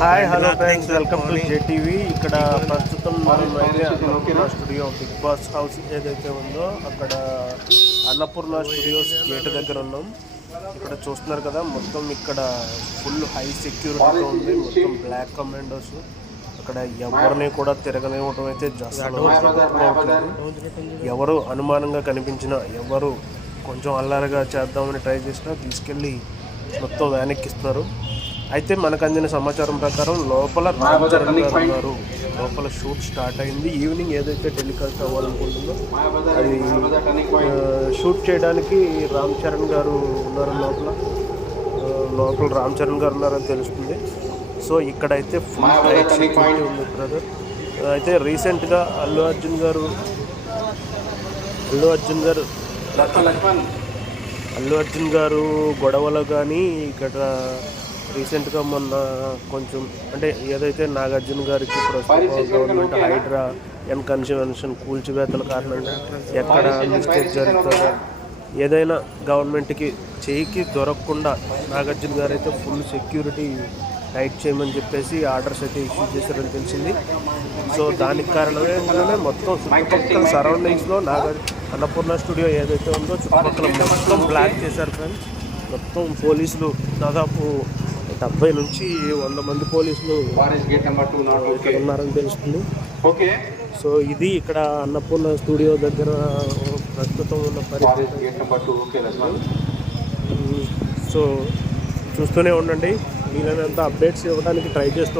Hi hello friends welcome to JTV ఇక్కడ ప్రస్తుతం మనం స్టూడియో బిగ్ బాస్ హౌస్ ఏదైతే ఉందో అక్కడ అన్నపూర్ణ స్టూడియోస్ గేట్ దగ్గర ఉన్నాం. ఇక్కడ చూస్తున్నారు కదా మొత్తం ఇక్కడ ఫుల్ హై సెక్యూరిటీతో ఉంది. మొత్తం బ్లాక్ కమాండోస్ అక్కడ ఎవరిని కూడా తిరగనివ్వడం అయితే. ఎవరు అనుమానంగా కనిపించినా ఎవరు కొంచెం అల్లరిగా చేద్దామని ట్రై చేసినా తీసుకెళ్ళి మొత్తం వ్యానెక్కిస్తున్నారు అయితే మనకు అందిన సమాచారం ప్రకారం లోపల రామ్ చరణ్ గారు ఉన్నారు. లోపల షూట్ స్టార్ట్ అయింది. ఈవినింగ్ ఏదైతే టెలికాస్ట్ అవ్వాలనుకుంటుందో అది షూట్ చేయడానికి రామ్ చరణ్ గారు ఉన్నారు లోపల. లోపల రామ్ చరణ్ గారు ఉన్నారని తెలుస్తుంది. సో ఇక్కడైతే ఫుల్ టైట్ సెక్యూరిటీ ఉంది బ్రదర్ అయితే రీసెంట్గా అల్లు అర్జున్ గారు అల్లు అర్జున్ గారు అల్లు అర్జున్ గారు గొడవలు కానీ ఇక్కడ రీసెంట్గా మొన్న కొంచెం అంటే ఏదైతే నాగార్జున గారికి ప్రస్తుతం గవర్నమెంట్ హైడ్రా ఎన్ కన్వెన్షన్ కూల్చివేతల కారణంగా ఎక్కడ మిస్టేక్ జరుగుతుందో ఏదైనా గవర్నమెంట్కి చేయికి దొరకకుండా నాగార్జున గారు అయితే ఫుల్ సెక్యూరిటీ టైట్ చేయమని చెప్పేసి ఆర్డర్స్ అయితే ఇష్యూ చేశారని తెలిసింది. సో దానికి కారణంగానే మొత్తం చుట్టుపక్కల సరౌండింగ్స్లో నాగార్జు అన్నపూర్ణ స్టూడియో ఏదైతే ఉందో చుట్టుపక్కల మొత్తం బ్లాక్ చేశారు ఫ్రెండ్స్ మొత్తం పోలీసులు దాదాపు డెబ్బై నుంచి వంద మంది పోలీసులు ఇక్కడ. ఉన్నారని తెలుస్తుంది. Okay. సో ఇది ఇక్కడ అన్నపూర్ణ స్టూడియో దగ్గర ప్రస్తుతం ఉన్న పరిస్థితి. సో చూస్తూనే ఉండండి. వీలైనంత అప్డేట్స్ ఇవ్వడానికి ట్రై చేస్తూ